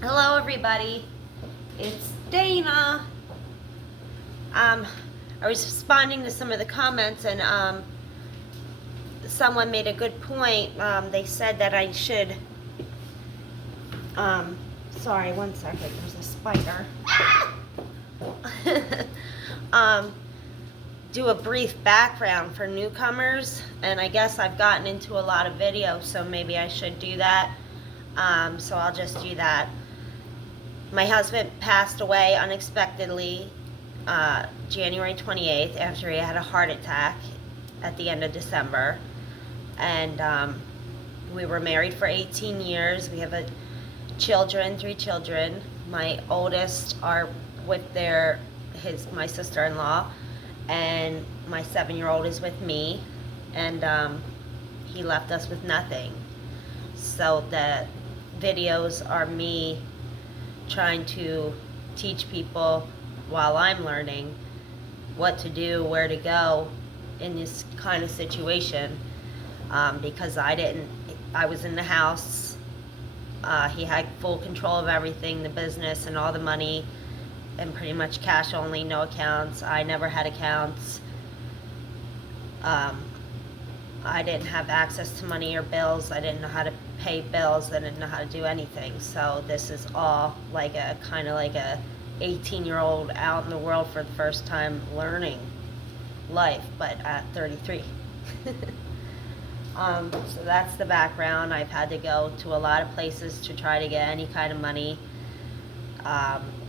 Hello everybody, it's Dana. I was responding to some of the comments and someone made a good point. They said that I should, sorry, one second, there's a spider. um, do a brief background for newcomers, and I guess I've gotten into a lot of videos, so maybe I should do that. So I'll just do that. My husband passed away unexpectedly January 28th after he had a heart attack at the end of December. And we were married for 18 years. We have three children. My oldest are with my sister-in-law, and my 7-year-old is with me. And he left us with nothing. So the videos are me trying to teach people while I'm learning what to do, where to go in this kind of situation, because I was in the house. He had full control of everything, the business and all the money, and pretty much cash only, no accounts. I never had accounts. I didn't have access to money or bills. I didn't know how to pay bills. I didn't know how to do anything. So this is all like a 18-year-old out in the world for the first time learning life, but at 33. So that's the background. I've had to go to a lot of places to try to get any kind of money.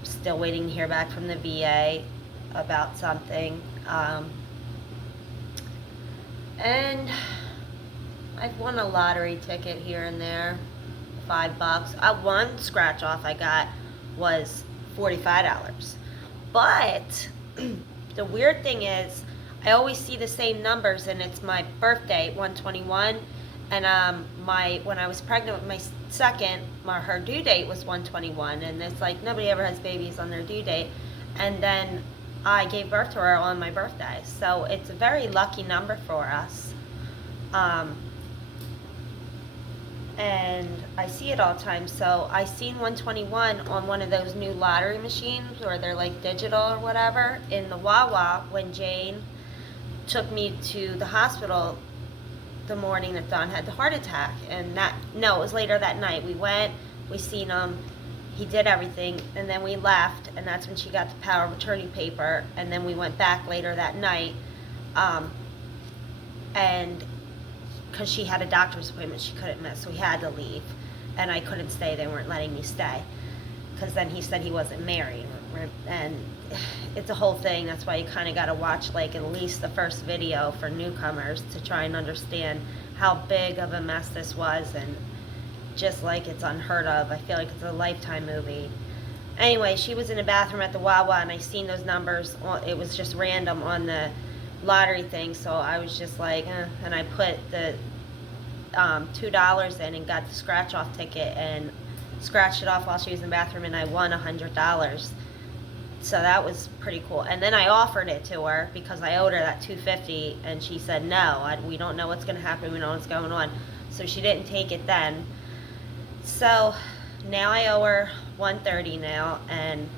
Still waiting to hear back from the VA about something. And I've won a lottery ticket here and there, $5. One scratch off I got was $45. But the weird thing is, I always see the same numbers, and it's my birthday, 121, and when I was pregnant with my second, her due date was 121, and it's like nobody ever has babies on their due date, and then I gave birth to her on my birthday, so it's a very lucky number for us. And I see it all the time. So I seen 121 on one of those new lottery machines, or they're like digital or whatever, in the Wawa when Jane took me to the hospital the morning that Don had the heart attack. And it was later that night. We went, we seen him, he did everything, and then we left, and that's when she got the power of attorney paper, and then we went back later that night, and because she had a doctor's appointment she couldn't miss, so we had to leave, and I couldn't stay. They weren't letting me stay, because then he said he wasn't married, and it's a whole thing. That's why you kind of got to watch like at least the first video for newcomers to try and understand how big of a mess this was, and just like it's unheard of. I feel like it's a Lifetime movie. Anyway, she was in the bathroom at the Wawa, and I seen those numbers. It was just random on the lottery thing, so I was just like, and I put the $2 in and got the scratch off ticket and scratched it off while she was in the bathroom, and I won $100. So that was pretty cool. And then I offered it to her because I owed her that $250, and she said no. We don't know what's going to happen. We know what's going on. So she didn't take it then. So now I owe her $130 now, and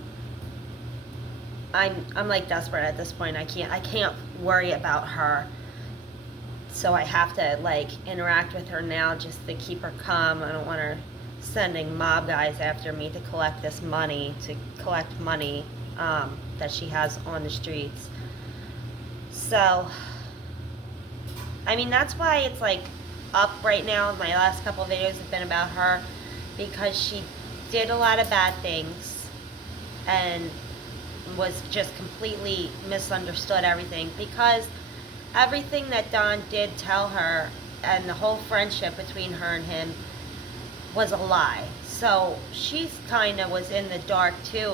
I'm like desperate at this point. I can't worry about her. So I have to like interact with her now just to keep her calm. I don't want her sending mob guys after me to collect money that she has on the streets. So I mean, that's why it's like up right now. My last couple of videos have been about her, because she did a lot of bad things and was just completely misunderstood everything, because everything that Don did tell her and the whole friendship between her and him was a lie. So she's kind of was in the dark too,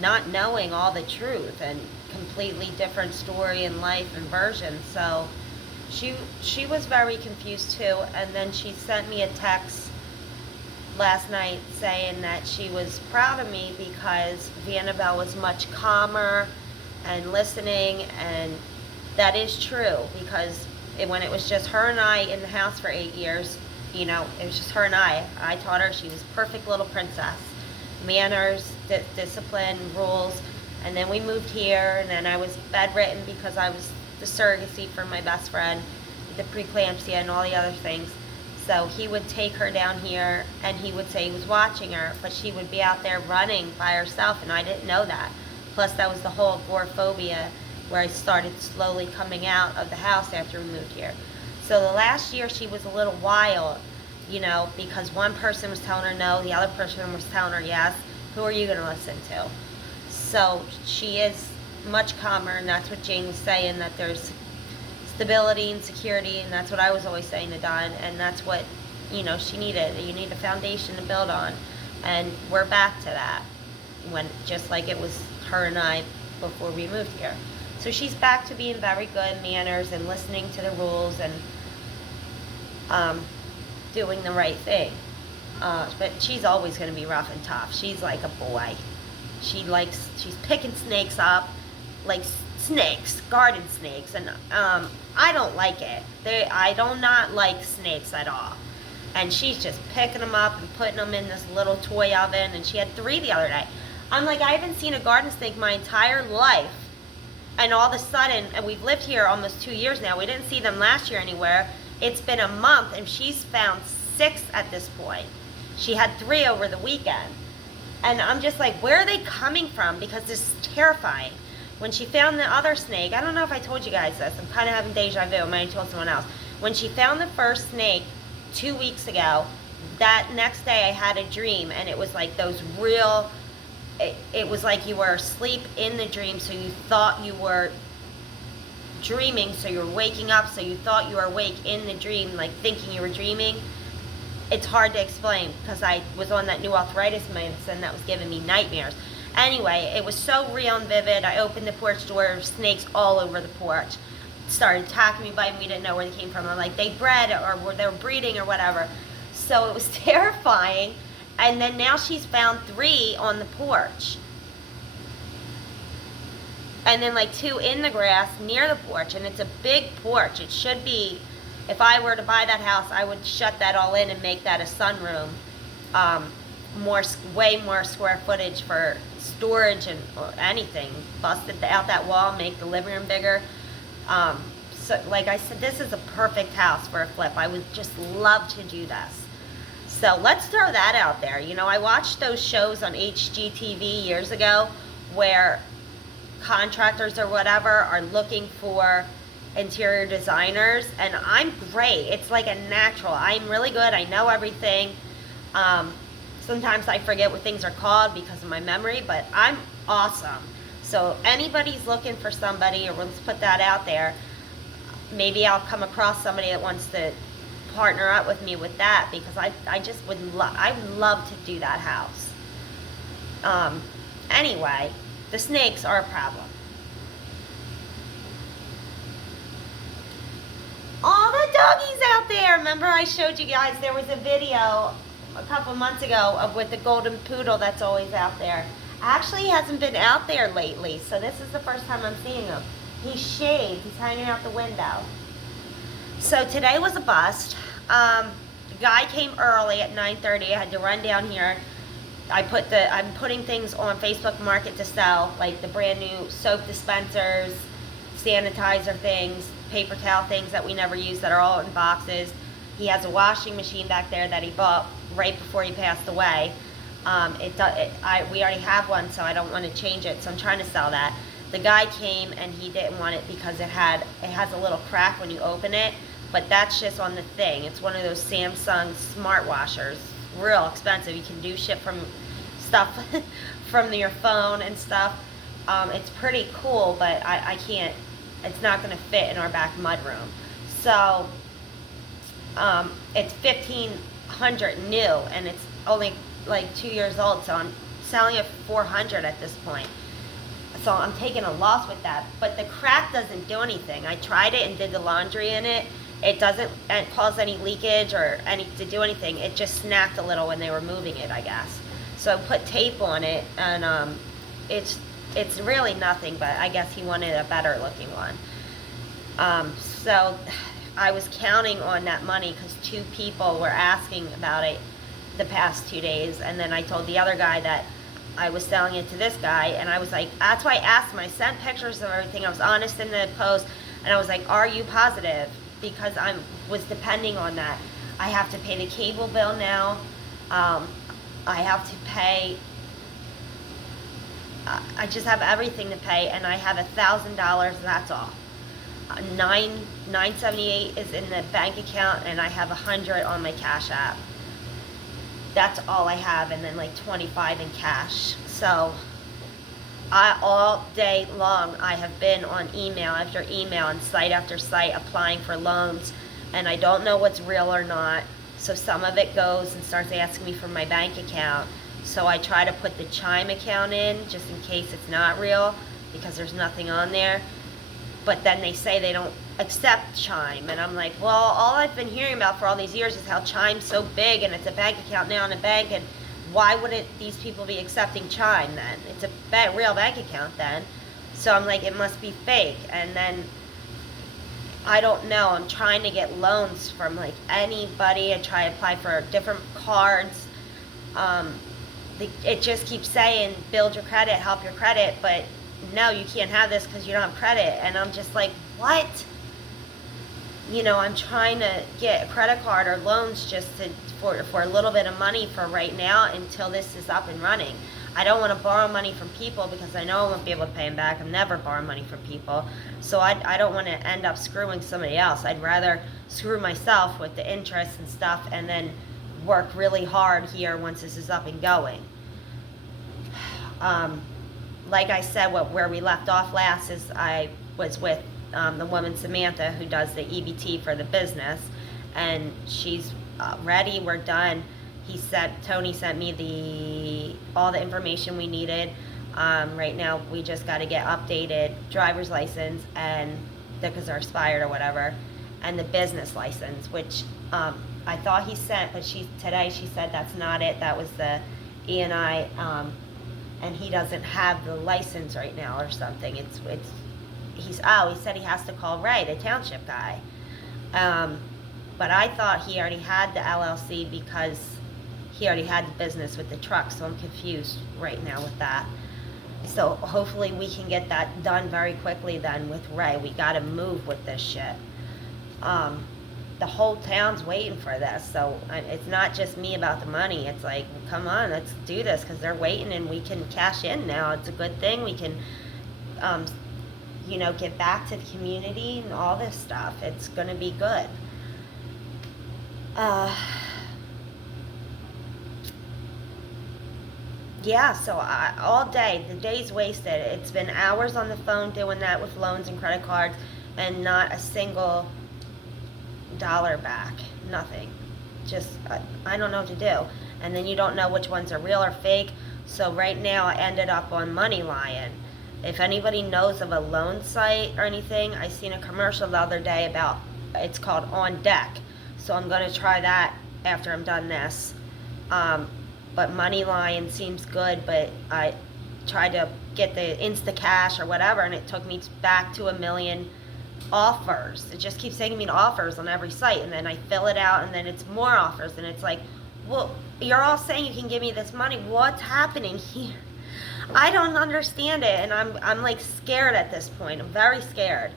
not knowing all the truth, and completely different story in life and version. So she was very confused too. And then she sent me a text last night saying that she was proud of me because Annabelle was much calmer and listening, and that is true, because when it was just her and I in the house for 8 years, You know, it was just her and I taught her. She was a perfect little princess. Manners, discipline, rules. And then we moved here, and then I was bedridden because I was the surrogacy for my best friend, the preeclampsia and all the other things. So he would take her down here, and he would say he was watching her, but she would be out there running by herself, and I didn't know that. Plus, that was the whole agoraphobia, where I started slowly coming out of the house after we moved here. So the last year she was a little wild, you know, because one person was telling her no, the other person was telling her yes. Who are you going to listen to? So she is much calmer, and that's what Jane was saying, that there's stability and security, and that's what I was always saying to Don, and that's what, you know, she needed. You need a foundation to build on, and we're back to that, when just like it was her and I before we moved here. So she's back to being very good manners and listening to the rules and doing the right thing. But she's always going to be rough and tough. She's like a boy. She's picking snakes up, like snakes, garden snakes, and I don't like it. I do not like snakes at all. And she's just picking them up and putting them in this little toy oven, and she had 3 the other day. I'm like, I haven't seen a garden snake my entire life. And all of a sudden, and we've lived here almost 2 years now, we didn't see them last year anywhere. It's been a month, and she's found 6 at this point. She had 3 over the weekend. And I'm just like, where are they coming from? Because this is terrifying. When she found the other snake, I don't know if I told you guys this, I'm kind of having deja vu, I might have told someone else. When she found the first snake 2 weeks ago, that next day I had a dream, and it was like those real, it was like you were asleep in the dream, so you thought you were dreaming, so you were waking up, so you thought you were awake in the dream, like thinking you were dreaming. It's hard to explain because I was on that new arthritis medicine that was giving me nightmares. Anyway, it was so real and vivid. I opened the porch door, snakes all over the porch. Started attacking me, biting me, didn't know where they came from. I'm like, they bred or they were breeding or whatever. So it was terrifying. And then now she's found 3 on the porch. And then like 2 in the grass near the porch. And it's a big porch. It should be, if I were to buy that house, I would shut that all in and make that a sunroom. Way more square footage for storage and or anything. Busted out that wall, make the living room bigger. So like I said, this is a perfect house for a flip. I would just love to do this. So let's throw that out there. You know, I watched those shows on HGTV years ago where contractors or whatever are looking for interior designers, and I'm great. It's like a natural. I'm really good. I know everything. Sometimes I forget what things are called because of my memory, but I'm awesome. So anybody's looking for somebody, or let's put that out there, maybe I'll come across somebody that wants to partner up with me with that, because I just would I would love to do that house. Anyway, the snakes are a problem. All the doggies out there. Remember I showed you guys there was a video a couple months ago of with the golden poodle that's always out there. Actually, he hasn't been out there lately, so this is the first time I'm seeing him. He's shaved. He's hanging out the window. So today was a bust. The guy came early at 9:30. I had to run down here. I'm putting things on Facebook Market to sell, like the brand new soap dispensers, sanitizer things, paper towel things that we never use that are all in boxes. He has a washing machine back there that he bought right before he passed away. We already have one, so I don't want to change it, so I'm trying to sell that. The guy came and he didn't want it because it has a little crack when you open it, but that's just on the thing. It's one of those Samsung smart washers, real expensive. You can do shit from stuff from your phone and stuff. It's pretty cool, but I can't, it's not going to fit in our back mudroom. So it's $1,500 new, and it's only like 2 years old, so I'm selling it for $400 at this point. So I'm taking a loss with that, but the crack doesn't do anything. I tried it and did the laundry in it. It doesn't cause any leakage or to do anything. It just snapped a little when they were moving it, I guess. So I put tape on it, and it's really nothing, but I guess he wanted a better looking one. So I was counting on that money because 2 people were asking about it the past 2 days, and then I told the other guy that I was selling it to this guy, and I was like, that's why I asked him. I sent pictures of everything. I was honest in the post, and I was like, are you positive? Because I was depending on that. I have to pay the cable bill now. I have to pay. I just have everything to pay, and I have $1,000. That's all. 978 is in the bank account, and I have 100 on my Cash App. That's all I have, and then like 25 in cash. So all day long I have been on email after email and site after site applying for loans, and I don't know what's real or not. So some of it goes and starts asking me for my bank account. So I try to put the Chime account in just in case it's not real, because there's nothing on there. But then they say they don't accept Chime, and I'm like, well, all I've been hearing about for all these years is how Chime's so big and it's a bank account now in a bank, and why wouldn't these people be accepting Chime then? It's a real bank account then. So I'm like, it must be fake. And then I don't know, I'm trying to get loans from like anybody. I try to apply for different cards. It just keeps saying build your credit, help your credit, but no, you can't have this because you don't have credit. And I'm just like, what? You know, I'm trying to get a credit card or loans just for a little bit of money for right now until this is up and running. I don't want to borrow money from people because I know I won't be able to pay them back. I'm never borrowing money from people. So I don't want to end up screwing somebody else. I'd rather screw myself with the interest and stuff and then work really hard here once this is up and going. Like I said, where we left off last is I was with the woman Samantha who does the EBT for the business, and she's ready. We're done. Tony sent me all the information we needed. Right now we just got to get updated driver's license and because they're expired or whatever, and the business license, which I thought he sent, but today she said that's not it. That was the E&I. And he doesn't have the license right now or something. He said he has to call Ray, the township guy. But I thought he already had the LLC because he already had the business with the truck, so I'm confused right now with that. So hopefully we can get that done very quickly then with Ray. We gotta move with this shit. The whole town's waiting for this, so it's not just me about the money. It's like, come on, let's do this because they're waiting and we can cash in now. It's a good thing. We can give back to the community and all this stuff. It's going to be good. Yeah, so all day, the day's wasted. It's been hours on the phone doing that with loans and credit cards and not a single dollar back. Nothing. Just I don't know what to do. And then you don't know which ones are real or fake. So right now I ended up on MoneyLion. If anybody knows of a loan site or anything, I seen a commercial the other day about, it's called On Deck. So I'm going to try that after I'm done this. But MoneyLion seems good, but I tried to get the Instacash or whatever, and it took me back to 1 million offers. It just keeps taking me to offers on every site, and then I fill it out, and then it's more offers, and it's like, well, you're all saying you can give me this money. What's happening here? I don't understand it, and I'm like scared at this point. I'm very scared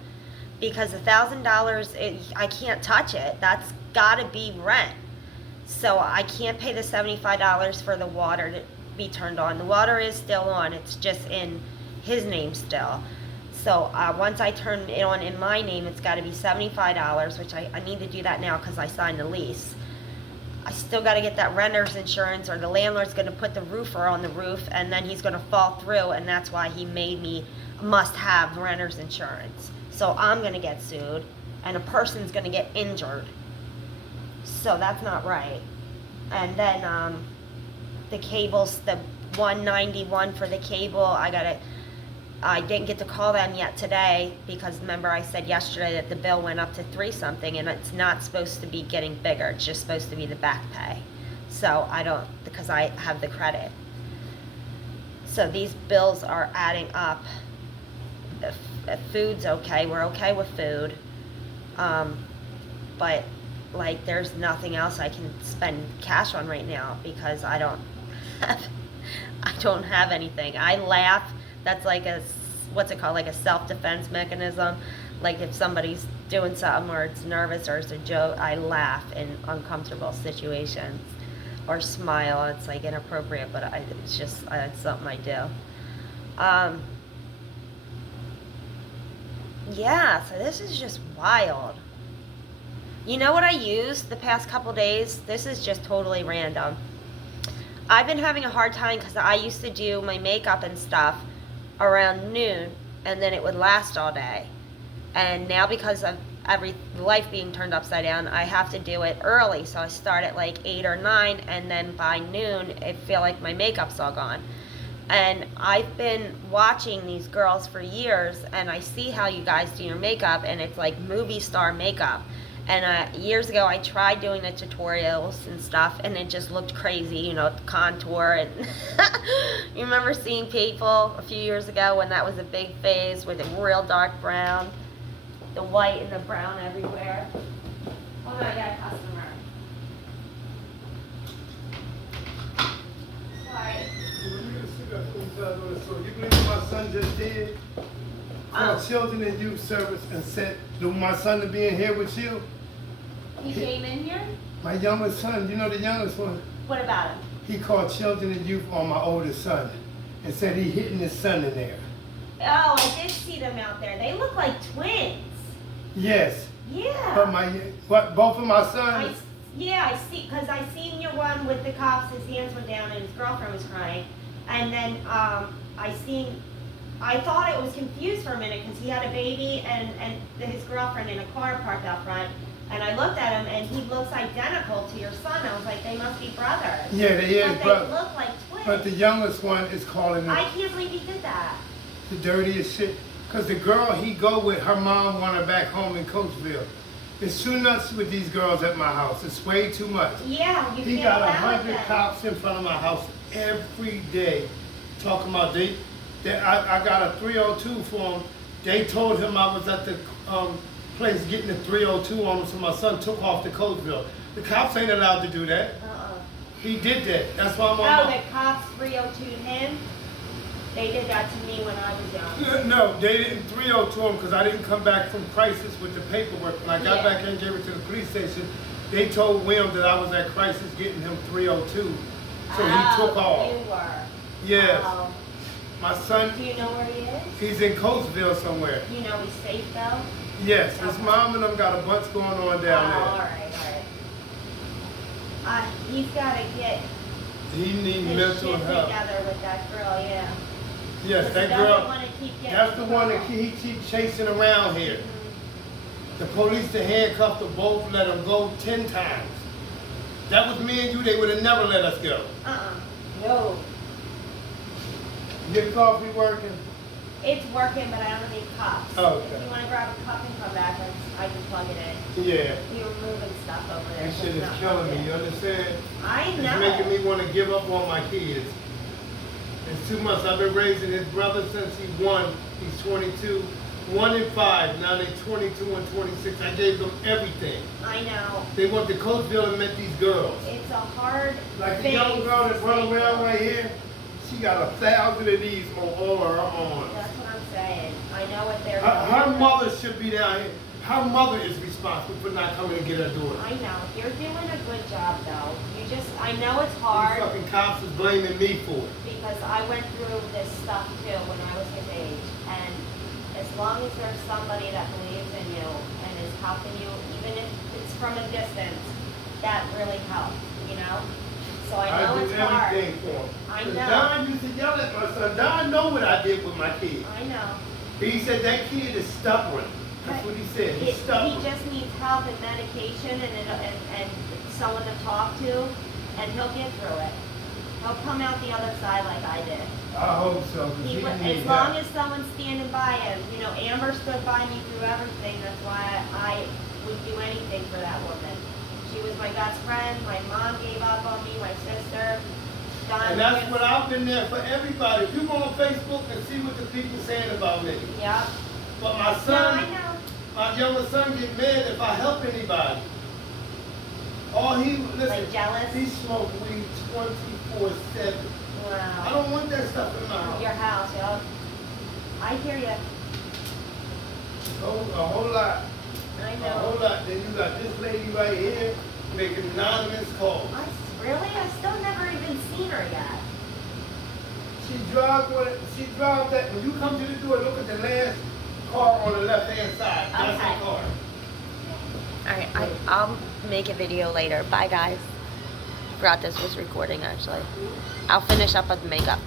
because $1,000, I can't touch it. That's got to be rent. So I can't pay the $75 for the water to be turned on. The water is still on. It's just in his name still. So once I turn it on in my name, it's got to be $75, which I need to do that now because I signed the lease. I still got to get that renter's insurance, or the landlord's going to put the roofer on the roof, and then he's going to fall through, and that's why he made me must have renter's insurance. So I'm going to get sued, and a person's going to get injured. So that's not right. And then the cables, the $191 for the cable, I didn't get to call them yet today because remember I said yesterday that the bill went up to $3 something, and it's not supposed to be getting bigger. It's just supposed to be the back pay. So I don't, because I have the credit. So these bills are adding up. Food's okay. We're okay with food. but like there's nothing else I can spend cash on right now because I don't have anything. I laugh. That's like what's it called? Like a self-defense mechanism. Like if somebody's doing something or it's nervous or it's a joke, I laugh in uncomfortable situations or smile. It's like inappropriate, but it's just it's something I do. Yeah, so this is just wild. You know what I used the past couple days? This is just totally random. I've been having a hard time because I used to do my makeup and stuff around noon, and then it would last all day. And now because of life being turned upside down, I have to do it early. So I start at like 8 or 9, and then by noon, I feel like my makeup's all gone. And I've been watching these girls for years, and I see how you guys do your makeup, and it's like movie star makeup. And years ago, I tried doing the tutorials and stuff, and it just looked crazy, you know, contour. And you remember seeing people a few years ago when that was a big phase with a real dark brown, the white and the brown everywhere. Oh no, I got a customer. Sorry. You believe my son just did? Called Children and Youth Service and said, "Do my son to be in here with you?" He came in here? My youngest son, you know the youngest one? What about him? He called Children and Youth on my oldest son and said he hitting his son in there. Oh, I did see them out there. They look like twins. Yes. Yeah. But both of my sons. I see, because I seen your one with the cops, his hands went down and his girlfriend was crying. And then I thought it was confused for a minute because he had a baby and his girlfriend in a car parked out front. And I looked at him and he looks identical to your son. I was like, they must be brothers. Yeah, they is, but they look like twins. But the youngest one is calling him I can't believe he did that. the dirtiest shit. Because the girl he go with, her mom want her back home in Coatesville. It's too nuts with these girls at my house. It's way too much. Yeah, you He can't got allow 100 it. cops in front of my house every day talking about I got a 302 for him. They told him I was at the place getting a 302 on him, so my son took off to Coatesville. The cops ain't allowed to do that. He did that. That's why I'm on. Oh, the cops 302'd him? They did that to me when I was young. No, they didn't 302 him because I didn't come back from crisis with the paperwork. When I got back and gave it to the police station, they told William that I was at crisis getting him 302. So he took off. You were. Yes. Oh. My son, Do you know where he is? he's in Coatesville somewhere. You know he's safe though? Yes, his mom and them got a bunch going on down there. All right. He's got to get He needs his mental shit help. together with that girl, yeah. Yes, that He doesn't girl, want to keep getting that's the one that trouble. he keeps chasing around here. The police that handcuffed them both let them go 10 times. That was me and you, they would have never let us go. No. Your coffee working? It's working, but I don't need cups. Oh, If okay. you want to grab a cup and come back, I can plug it in. Yeah. You were moving stuff over there. That so shit it's is not killing plugged me, you in. understand? I know. It's making me want to give up on my kids. It's too much. I've been raising his brother since he won. He's 22. 1 and 5. Now they're 22 and 26. I gave them everything. I know. They went to Coatesville and met these girls. It's a hard Like the phase young girl to that run stay around through. right here, she got 1,000 of these on all her arms. That's what I'm saying. I know what they're Her doing. mother should be down here. Her mother is responsible for not coming to get her daughter. I know. You're doing a good job, though. I know it's These hard fucking cops is blaming me for it. because I went through this stuff, too, when I was his age. And as long as there's somebody that believes in you and is helping you, even if it's from a distance, that really helps, you know? So I know do it's hard. everything for him. I 'Cause know. Don used to yell at my son. Don know what I did with my kid. I know. He said that kid is stubborn. That's what he said. He's He stubborn. just needs help and medication and someone to talk to, and he'll get through it. He'll come out the other side like I did. I hope so. 'Cause he needs As long help. as someone's standing by him, you know, Amber stood by me through everything. That's why I would do anything for that woman. She was my best friend. My mom gave up on me. My sister. Don And that's was- what I've been there for everybody. If you go on Facebook and see what the people saying about me. Yeah. But my No, son, I know. My younger son get mad if I help anybody. Listen, Like jealous? he smoke weed 24/7. I Wow. don't want that stuff in my house. Your house, yeah. I hear you. A whole lot. I A know. whole lot. Then you got this lady right here making anonymous calls. Really? I still never even seen her yet. She drives that. When you come to the door, look at the last car on the left-hand side. That's Okay. the car. Alright, I'll make a video later. Bye, guys. Forgot this was recording, actually. I'll finish up with the makeup.